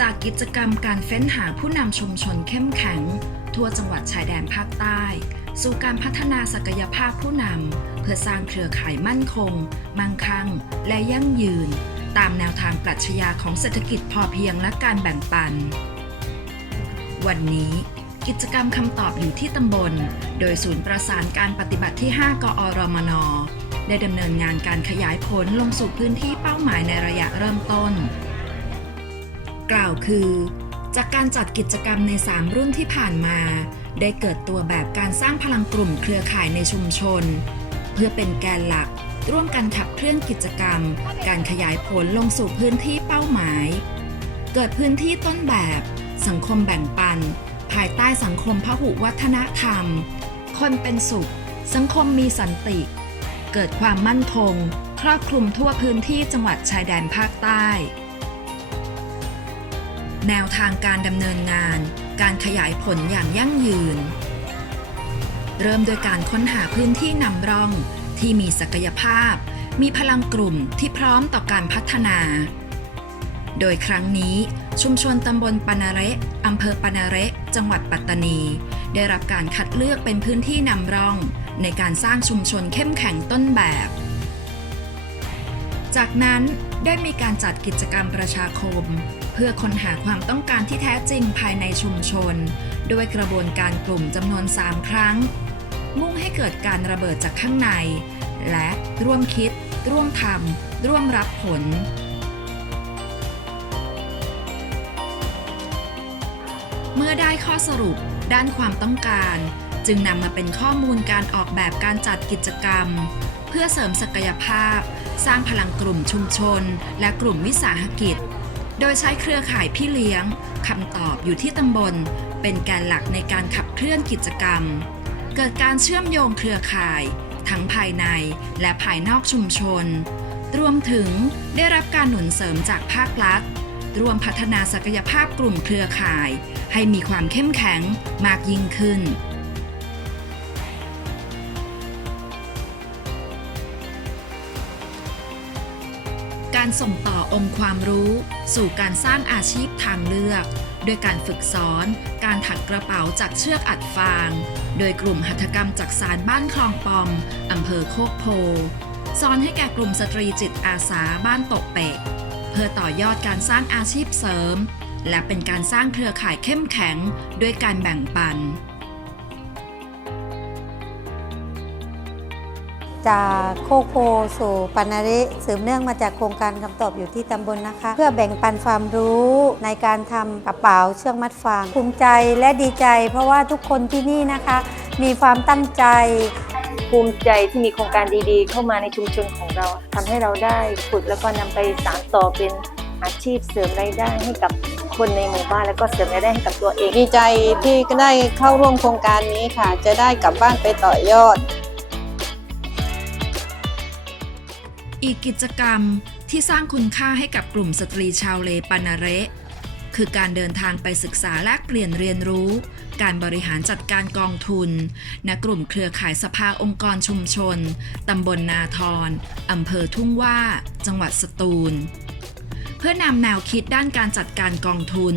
จากกิจกรรมการเฟ้นหาผู้นำชุมชนเข้มแข็ง ทั่วจังหวัดชายแดนภาคใต้ สู่การพัฒนาศักยภาพผู้นำ เพื่อสร้างเครือข่ายมั่นคง มั่งคั่ง และยั่งยืน ตามแนวทางปรัชญาของเศรษฐกิจพอเพียงและการแบ่งปัน วันนี้กิจกรรมคำตอบอยู่ที่ตำบล โดยศูนย์ประสานการปฏิบัติที่ 5 กอรมน ได้ดำเนินงานการขยายผลลงสู่พื้นที่เป้าหมายในระยะเริ่มต้น กล่าวคือ จากการจัดกิจกรรมใน 3 รุ่นที่ผ่านมา ได้เกิดตัวแบบการสร้างพลังกลุ่มเครือข่ายในชุมชน เพื่อเป็นแกนหลัก ร่วมกันขับเคลื่อนกิจกรรม การขยายผลลงสู่พื้นที่เป้าหมาย เกิดพื้นที่ต้นแบบ สังคมแบ่งปัน ภายใต้สังคมพหุวัฒนธรรม คนเป็นสุข สังคมมีสันติ เกิดความมั่นคง ครอบคลุมทั่วพื้นที่จังหวัดชายแดนภาคใต้ แนวทางการดำเนินงาน การขยายผลอย่างยั่งยืน เริ่มโดยการค้นหาพื้นที่นำร่อง ที่มีศักยภาพ มีพลังกลุ่มที่พร้อมต่อการพัฒนา โดยครั้งนี้ชุมชนตำบลปานาเระอำเภอปานาเระจังหวัดปัตตานี ได้รับการคัดเลือกเป็นพื้นที่นำร่อง ในการสร้างชุมชนเข้มแข็งต้นแบบ จากนั้นได้มีการจัดกิจกรรมประชาคม เพื่อค้นหาความต้องการที่แท้จริงภายในชุมชน ด้วยกระบวนการกลุ่มจำนวน 3 ครั้ง มุ่งให้เกิดการระเบิดจากข้างใน และร่วมคิด ร่วมทำร่วมรับผล เมื่อได้ข้อสรุปด้านความต้องการ จึงนำมาเป็นข้อมูลการออกแบบการจัดกิจกรรม เพื่อเสริมศักยภาพ สร้างพลังกลุ่มชุมชน และกลุ่มวิสาหกิจ โดยใช้เครือข่ายพี่เลี้ยงคำตอบอยู่ที่ตำบล เป็นแกนหลักในการขับเคลื่อนกิจกรรม เกิดการเชื่อมโยงเครือข่าย ทั้งภายในและภายนอกชุมชน รวมถึงได้รับการหนุนเสริมจากภาครัฐร่วมพัฒนาศักยภาพกลุ่มเครือข่าย ให้มีความเข้มแข็งมากยิ่งขึ้น การส่งต่อองค์ความรู้ สู่การสร้างอาชีพทางเลือก ด้วยการฝึกสอน การถักกระเป๋าจากเชือกอัดฟาง โดยกลุ่มหัตถกรรมจากสารบ้านคลองปอมอำเภอโคกโพสอนให้แก่กลุ่มสตรีจิตอาสาบ้านตกเปะเพื่อต่อยอดการสร้างอาชีพเสริม และเป็นการสร้างเครือข่ายเข้มแข็งด้วยการแบ่งปัน จากโคกโพสู่ปานาริสืบเนื่องมาจากโครงการคำตอบอยู่ที่ตำบลนะคะ เพื่อแบ่งปันความรู้ในการทำกระเป๋าเชือกมัดฟางภูมิใจและดีใจ เพราะว่าทุกคนที่นี่นะคะ มีความตั้งใจภูมิใจที่มีโครงการดีๆ เข้ามาในชุมชนของเราทำให้เราได้ฝึกแล้วก็นำไปสานต่อเป็นอาชีพเสริมรายได้ให้กับคนในหมู่บ้านแล้วก็เสริมรายได้ให้กับตัวเอง ดีใจที่ได้เข้าร่วมโครงการนี้ค่ะ จะได้กลับบ้านไปต่อยอด อีกกิจกรรมที่สร้างคุณค่าให้กับกลุ่มสตรีชาวเลปานาเระคือการเดินทางไปศึกษาแลกเปลี่ยนเรียนรู้ การบริหารจัดการกองทุน ณ กลุ่มเครือข่ายสภาองค์กรชุมชน ตำบลนาทรอำเภอทุ่งว่า จังหวัดสตูล เพื่อนำแนวคิดด้านการจัดการกองทุน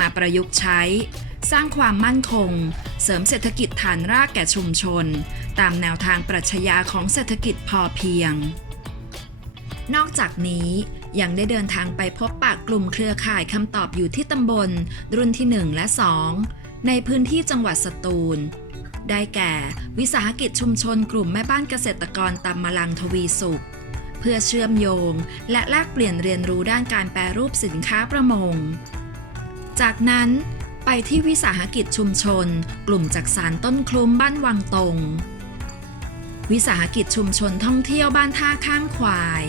มาประยุกต์ใช้ สร้างความมั่นคง เสริมเศรษฐกิจฐานรากแก่ชุมชน ตามแนวทางปรัชญาของเศรษฐกิจพอเพียง นอกจากนี้ยังได้เดินทางไปพบปะกลุ่มเครือข่ายคำตอบอยู่ที่ตำบล รุ่นที่ 1 และ 2 ในพื้นที่จังหวัดสตูล ได้แก่ วิสาหกิจชุมชนกลุ่มแม่บ้านเกษตรกรตำมะลังทวีสุข เพื่อเชื่อมโยง และแลกเปลี่ยนเรียนรู้ด้านการแปรรูปสินค้าประมง จากนั้นไปที่วิสาหกิจชุมชน กลุ่มจักสารต้นคลุมบ้านวังตรงวิสาหกิจชุมชนท่องเที่ยวบ้านท่าข้างควาย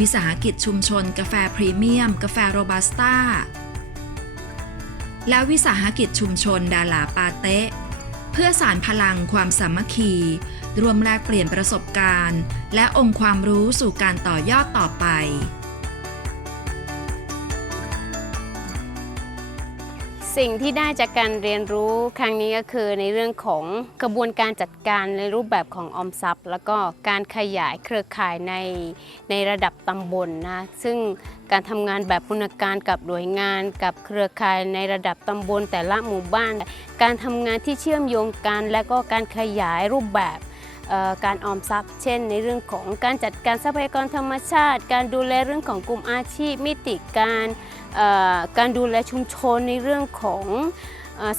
วิสาหกิจชุมชน กาแฟพรีเมียม กาแฟโรบัสต้า และวิสาหกิจชุมชนดาลาปาเต้เพื่อสารพลังความสามัคคีรวมแลกเปลี่ยนประสบการณ์ และองค์ความรู้สู่การต่อยอดต่อไป สิ่งที่ได้จากการเรียนรู้ครั้งนี้ก็คือในเรื่องของกระบวนการจัดการในรูปแบบของออมทรัพย์ แล้วก็การขยายเครือข่ายในในระดับตำบลนะซึ่งการทำงานแบบพุนการกับหน่วยงาน กับเครือข่ายในระดับตำบลแต่ละหมู่บ้าน การทำงานที่เชื่อมโยงกัน และก็การขยายรูปแบบการออมทรัพย์ เช่น ในเรื่องของการจัดการทรัพยากรธรรมชาติ การดูแลเรื่องของกลุ่มอาชีพมิติการ การดูแลชุมชนในเรื่องของ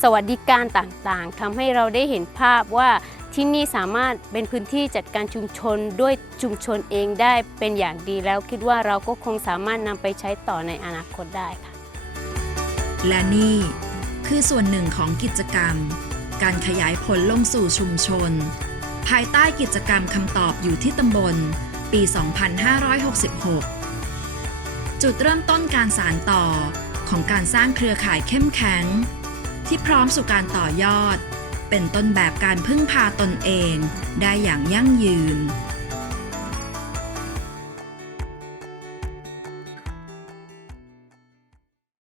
สวัสดิการต่างๆทำให้เราได้เห็นภาพว่าที่นี่สามารถเป็นพื้นที่จัดการชุมชนด้วยชุมชนเองได้เป็นอย่างดีแล้วคิดว่าเราก็คงสามารถนำไปใช้ต่อในอนาคตได้ค่ะ และนี่คือส่วนหนึ่งของกิจกรรม การขยายผลลงสู่ชุมชน ภายใต้กิจกรรมคำตอบอยู่ที่ตำบล ปี 2566 จุดเริ่มต้นการสานต่อของการสร้างเครือข่ายเข้มแข็ง ที่พร้อมสู่การต่อยอด เป็นต้นแบบการพึ่งพาตนเองได้อย่างยั่งยืน